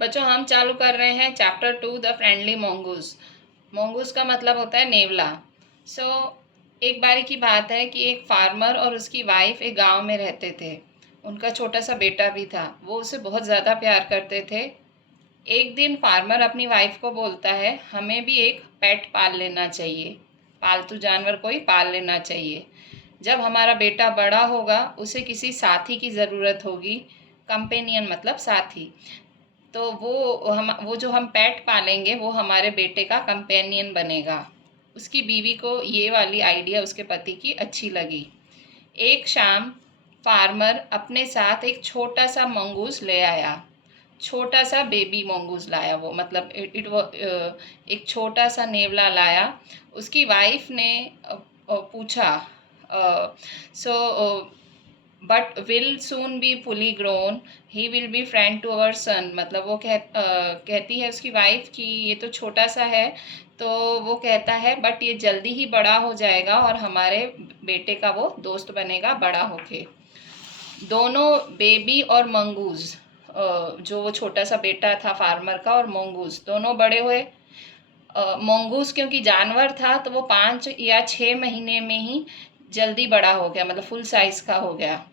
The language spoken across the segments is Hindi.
बच्चों हम चालू कर रहे हैं chapter 2 the friendly mongoose. Mongoose का मतलब होता है नेवला। एक बारी की बात है कि एक फार्मर और उसकी वाइफ एक गांव में रहते थे। उनका छोटा सा बेटा भी था। वो उसे बहुत ज़्यादा प्यार करते थे। एक दिन फार्मर अपनी वाइफ को बोलता है हमें भी एक पेट पाल लेना चाहिए, पालतू जानवर कोई पाल लेना चाहिए। जब हमारा बेटा बड़ा होगा उसे किसी साथी की ज़रूरत होगी। कंपेनियन मतलब साथी। तो वो जो हम पेट पालेंगे वो हमारे बेटे का कंपेनियन बनेगा। उसकी बीवी को ये वाली आइडिया उसके पति की अच्छी लगी। एक शाम फार्मर अपने साथ एक छोटा सा मंगूस ले आया। छोटा सा बेबी मंगूस लाया, वो मतलब इट वो एक छोटा सा नेवला लाया। उसकी वाइफ ने पूछा, so but will soon be fully grown, he will be friend to our son. मतलब वो कहती है उसकी वाइफ कि ये तो छोटा सा है, तो वो कहता है बट ये जल्दी ही बड़ा हो जाएगा और हमारे बेटे का वो दोस्त बनेगा बड़ा होके। दोनों बेबी और मंगूज, जो वो छोटा सा बेटा था फार्मर का, और मंगूज दोनों बड़े हुए। मंगूस क्योंकि जानवर था तो वो 5 या 6 महीने में ही जल्दी बड़ा हो गया, मतलब फुल साइज का हो गया।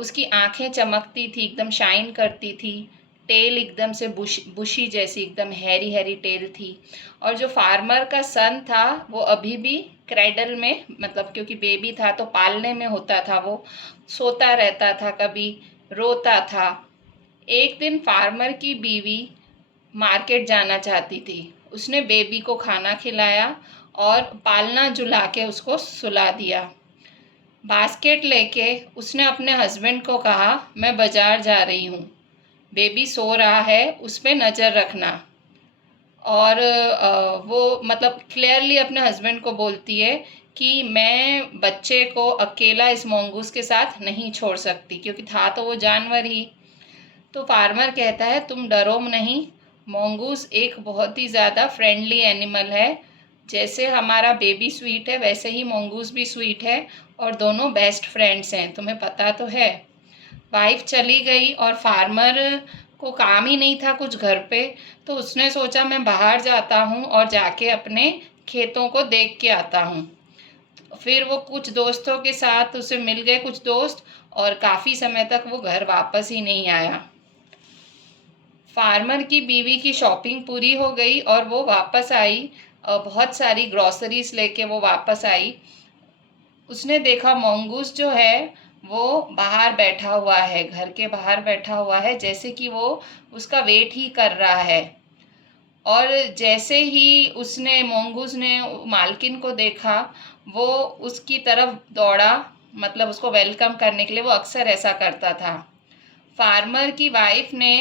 उसकी आंखें चमकती थी, एकदम शाइन करती थी। टेल एकदम से बुशी जैसी, एकदम हैरी हैरी टेल थी। और जो फार्मर का सन था वो अभी भी क्रेडल में, मतलब क्योंकि बेबी था तो पालने में होता था, वो सोता रहता था, कभी रोता था। एक दिन फार्मर की बीवी मार्केट जाना चाहती थी। उसने बेबी को खाना खिलाया और पालना झुला के उसको सुला दिया। बास्केट लेके उसने अपने हस्बैंड को कहा मैं बाजार जा रही हूँ, बेबी सो रहा है, उस पर नज़र रखना। और वो मतलब क्लियरली अपने हस्बैंड को बोलती है कि मैं बच्चे को अकेला इस मंगूस के साथ नहीं छोड़ सकती, क्योंकि था तो वो जानवर ही। तो फार्मर कहता है तुम डरो नहीं, मंगूस एक बहुत ही ज़्यादा फ्रेंडली एनिमल है। जैसे हमारा बेबी स्वीट है वैसे ही मंगूस भी स्वीट है, और दोनों बेस्ट फ्रेंड्स हैं, तुम्हें पता तो है। वाइफ चली गई और फार्मर को काम ही नहीं था कुछ घर पे, तो उसने सोचा मैं बाहर जाता हूँ और जाके अपने खेतों को देख के आता हूँ। फिर वो कुछ दोस्तों के साथ उसे मिल गए कुछ दोस्त, और काफ़ी समय तक वो घर वापस ही नहीं आया। फार्मर की बीवी की शॉपिंग पूरी हो गई और वो वापस आई, बहुत सारी ग्रॉसरीज लेके वो वापस आई। उसने देखा मंगूस जो है वो बाहर बैठा हुआ है, घर के बाहर बैठा हुआ है, जैसे कि वो उसका वेट ही कर रहा है। और जैसे ही उसने मंगूस ने मालकिन को देखा, वो उसकी तरफ दौड़ा, मतलब उसको वेलकम करने के लिए। वो अक्सर ऐसा करता था। फार्मर की वाइफ ने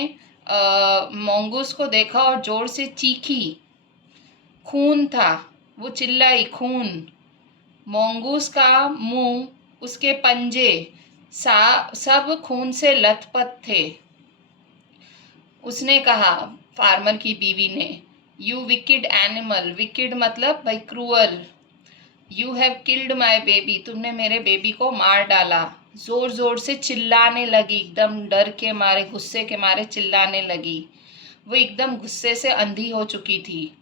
मंगूस को देखा और जोर से चीखी। खून था, वो चिल्लाई खून। मंगूस का मुंह, उसके पंजे सब खून से लथपथ थे। उसने कहा, फार्मर की बीवी ने, यू विकेड एनिमल, विकेड मतलब भाई cruel, you have killed my baby, तुमने मेरे बेबी को मार डाला। जोर जोर से चिल्लाने लगी, एकदम डर के मारे, गुस्से के मारे चिल्लाने लगी। वो एकदम गुस्से से अंधी हो चुकी थी।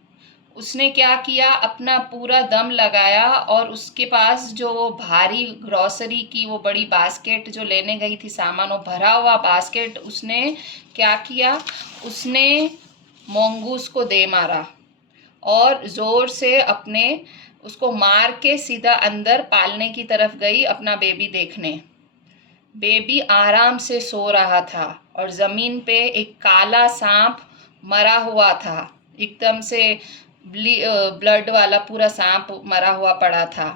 उसने क्या किया, अपना पूरा दम लगाया और उसके पास जो वो भारी ग्रॉसरी की वो बड़ी बास्केट जो लेने गई थी, सामान, वो भरा हुआ बास्केट, उसने क्या किया, उसने मंगूस को दे मारा और ज़ोर से अपने उसको मार के सीधा अंदर पालने की तरफ गई अपना बेबी देखने। बेबी आराम से सो रहा था और ज़मीन पे एक काला सांप मरा हुआ था, एकदम से ब्लड वाला पूरा सांप मरा हुआ पड़ा था।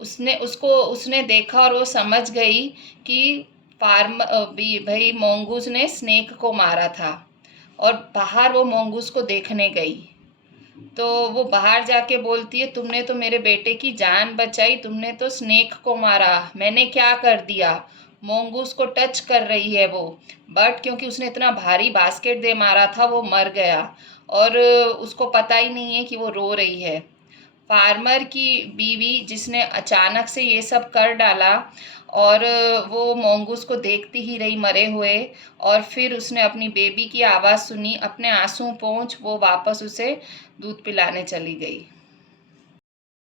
उसने देखा और वो समझ गई कि भाई मंगूस ने स्नेक को मारा था, और बाहर वो मंगूस को देखने गई। तो वो बाहर जाके बोलती है तुमने तो मेरे बेटे की जान बचाई, तुमने तो स्नेक को मारा, मैंने क्या कर दिया। मोंगूस को टच कर रही है वो, बट क्योंकि उसने इतना भारी बास्केट दे मारा था वो मर गया, और उसको पता ही नहीं है कि वो रो रही है। फार्मर की बीवी जिसने अचानक से ये सब कर डाला, और वो मंगूस को देखती ही रही मरे हुए, और फिर उसने अपनी बेबी की आवाज़ सुनी, अपने आंसू पोंछ वो वापस उसे दूध पिलाने चली गई।